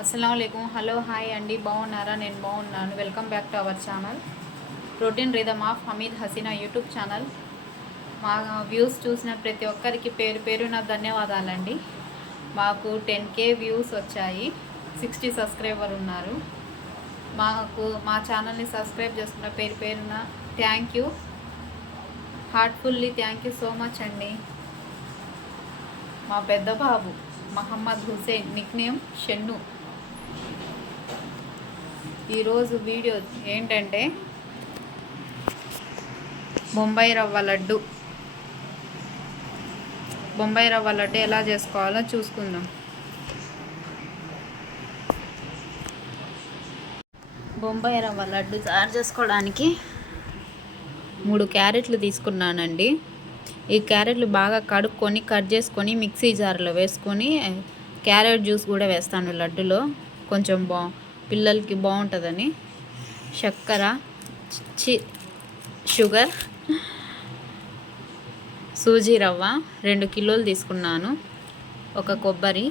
అస్సలాముఅలైకుం. Hello hi అండి, బాగున్నారా? నేను బాగున్నాను. Welcome back to our channel routine rhythm of Hamid Hasina YouTube channel. మా వ్యూస్ చూసిన ప్రతి ఒక్కరికి పేరు పేరున ధన్యవాదాలండి. మాకు 10K వ్యూస్ వచ్చాయి, 60 సబ్స్క్రైబర్ ఉన్నారు. మా ఛానల్ని సబ్స్క్రైబ్ చేసుకున్న పేరు పేరున thank you, heartfully thank you so much అండి. మా పెద్ద బాబు మహమ్మద్ హుసేన్, నిక్నేమ్ షెన్ను. ఈరోజు వీడియో ఏంటంటే బొంబాయి రవ్వ లడ్డు ఎలా చేసుకోవాలో చూసుకుందాం. బొంబాయి రవ్వ లడ్డు తయారు చేసుకోవడానికి 3 క్యారెట్లు తీసుకున్నానండి. ఈ క్యారెట్లు బాగా కడుక్కొని కట్ చేసుకొని మిక్సీ జార్లో వేసుకొని క్యారెట్ జ్యూస్ కూడా వేస్తాను లడ్డులో, కొంచెం పిల్లలకి బాగుంటుందని. చక్కెర, షుగర్, సూజీ రవ్వ 2 కిలోలు తీసుకున్నాను, ఒక కొబ్బరి,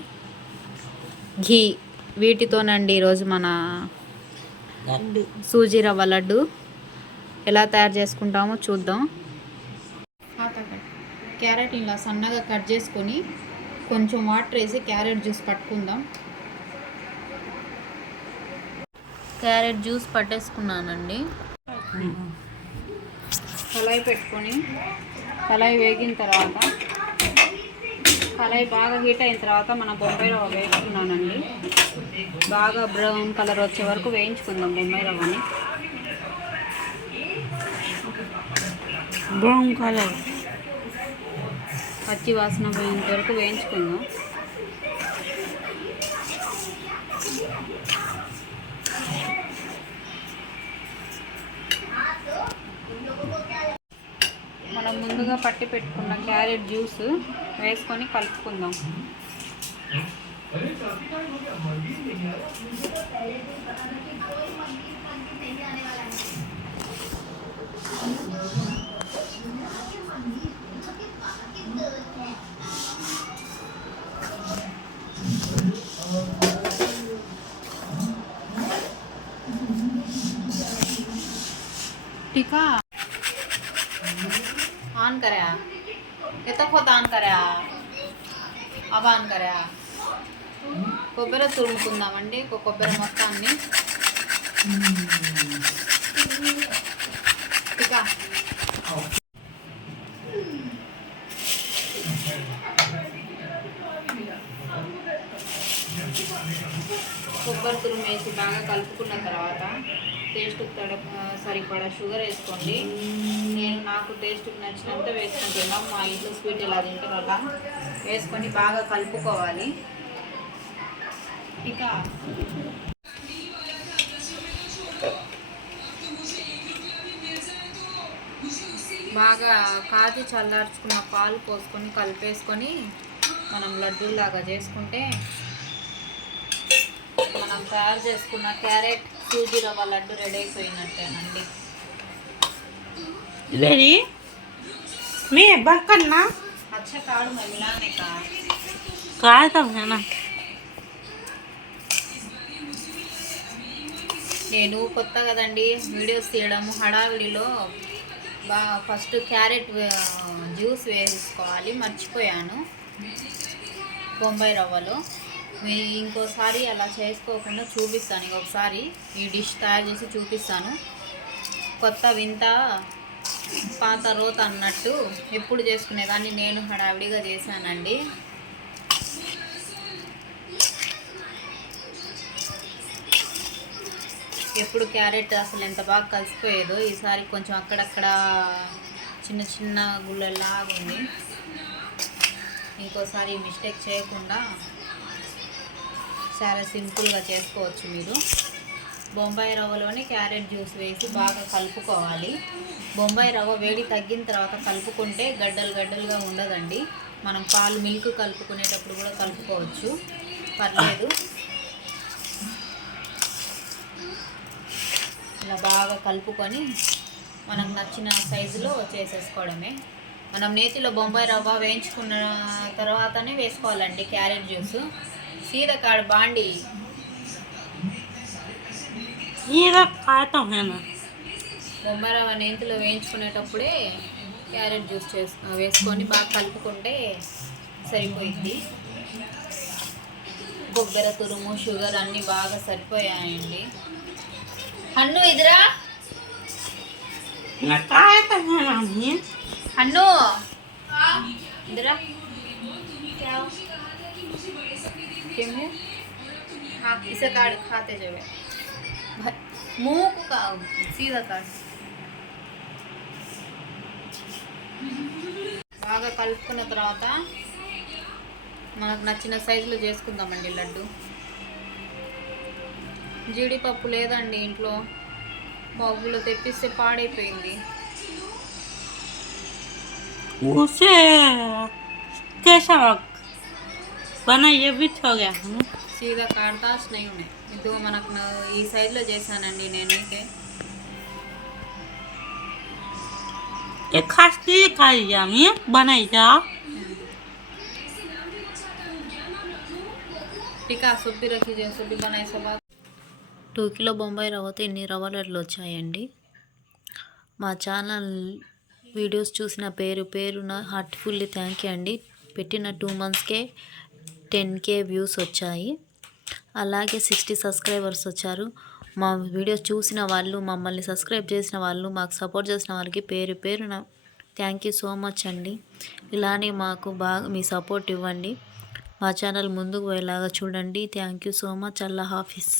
ఘీ. వీటితోనండి ఈరోజు మన సూజీ రవ్వ లడ్డు ఎలా తయారు చేసుకుంటామో చూద్దాం. క్యారెట్ ఇలా సన్నగా కట్ చేసుకొని కొంచెం వాటర్ వేసి క్యారెట్ జ్యూస్ పట్టుకుందాం. క్యారెట్ జ్యూస్ పట్టేసుకున్నానండి. కళాయి పెట్టుకొని కళాయి వేగిన తర్వాత, కళాయి బాగా హీట్ అయిన తర్వాత మన బొంబాయి రవ్వ వేసుకున్నానండి. బాగా బ్రౌన్ కలర్ వచ్చే వరకు వేయించుకుందాం బొంబాయి రవ్వని. బ్రౌన్ కలర్ పచ్చి వాసన పోయేంత వరకు వేయించుకుందాం. మనం ముందుగా పట్టి పెట్టుకున్న క్యారెట్ జ్యూస్ వేసుకొని కలుపుకుందాం. टीका ऑन करा, कितना खुद ऑन करा, अब ऑन करा. కొబ్బరి తురుముకుందామండి, కొబ్బరి మొత్తాన్ని. టీకా కొబ్బరి తురుము వేసి బాగా కలుపుకున్న తర్వాత టేస్ట్ సరిపడా షుగర్ వేసుకోండి. నాకు టేస్ట్కి నచ్చినంత వేసుకుంటున్నాం. మా ఇంట్లో స్వీట్ ఎలా తింటారో అలా వేసుకొని బాగా కలుపుకోవాలి. ఇక బాగా కాచి చల్లార్చుకున్న పాలు పోసుకొని కలిపేసుకొని మనం లడ్డూలాగా చేసుకుంటే మనం తయారు చేసుకున్న క్యారెట్ సూజీ రవ్వ లడ్డు రెడీ అయిపోయినట్టేనండి. रेडी मैं बंद करना अच्छा काढ़ में मिलाने का काढ़ता है ना. నేను కొత్త కదండి వీడియోస్ తీయడం, హడావిడిలో ఫస్ట్ క్యారెట్ జ్యూస్ వేసుకోవాలి, మర్చిపోయాను బొంబాయి రవ్వలో. ఇంకోసారి అలా చేసుకోకుండా చూపిస్తాను. ఇంకొకసారి ఈ డిష్ తయారు చేసి చూపిస్తాను. కొత్త వింత పాత రోత అన్నట్టు ఎప్పుడు చేసుకునేదాన్ని నేను హడావిడిగా చేశానండి. ఎప్పుడు క్యారెట్ అసలు ఎంత బాగా కలిసిపోయేదో, ఈసారి కొంచెం అక్కడక్కడ చిన్న చిన్న గుళ్ళలాగా ఉంది. ఇంకోసారి మిస్టేక్ చేయకుండా చాలా సింపుల్గా చేసుకోవచ్చు మీరు. బొంబాయి రవ్వలోని క్యారెట్ జ్యూస్ వేసి బాగా కలుపుకోవాలి. బొంబాయి రవ్వ వేడి తగ్గిన తర్వాత కలుపుకుంటే గడ్డలుగా ఉండదండి. మనం పాలు మిల్క్ కలుపుకునేటప్పుడు కూడా కలుపుకోవచ్చు, పర్లేదు. ఇలా బాగా కలుపుకొని మనకు నచ్చిన సైజులో చేసేసుకోవడమే. మనం నేతిలో బొంబాయి రవ్వ వేయించుకున్న తర్వాతనే వేసుకోవాలండి క్యారెట్ జ్యూస్. సీదా కాడ బాండి ये तो खाता है ना। బొంబాయి రవ్వ నేంతిలో వేయించుకునేటప్పుడే క్యారెట్ జ్యూస్ వేసుకొని బాగా కలుపుకుంటే సరిపోయింది. కొబ్బరి తురుము షుగర్ అన్నీ బాగా సరిపోయాయండి. హన్ను ఇదిరా, ना खाता है ना ये। హన్ను इधर आ। क्यों है? हाँ इसे काट, खाते जाओ। मुंह को का सीधा काट. బాగా కలుపుకున్న తర్వాత మనకు నచ్చిన సైజులో చేసుకుందామండి లడ్డు. జీడిపప్పు లేదండి ఇంట్లో, బాబులో తెప్పిస్తే పాడైపోయింది. उसे कैसा बना ये भी हो गया। సీదా కాడతాస్ నై ఉన్నాయి. ఇది మనకు ఈ సైజులో చేశానండి నేనైతే. एक खास चीज खाई जामी बनाई जा। టీకా సుబ్బి రఖి సుబ్బి బనాయి సబా. 2 కిలో బొంబాయి రవ్వతో ఇన్ని రవ్వ లడ్లు వచ్చాయండి. మా ఛానల్ వీడియోస్ చూసిన పేరున హార్ట్ఫుల్లీ థ్యాంక్ యూ అండి. పెట్టిన 2 మంత్స్కే 10K వ్యూస్ వచ్చాయి. అలాగే 60 సబ్స్క్రైబర్స్ వచ్చారు. మా వీడియోస్ చూసిన వాళ్ళు, మమ్మల్ని సబ్స్క్రైబ్ చేసిన వాళ్ళు, మాకు సపోర్ట్ చేసిన వాళ్ళకి పేరున థ్యాంక్ యూ సో మచ్ అండి. ఇలానే మాకు బాగా మీ సపోర్ట్ ఇవ్వండి. మా ఛానల్ ముందుకు పోయేలాగా చూడండి. Thank you so much. Allah Hafeez.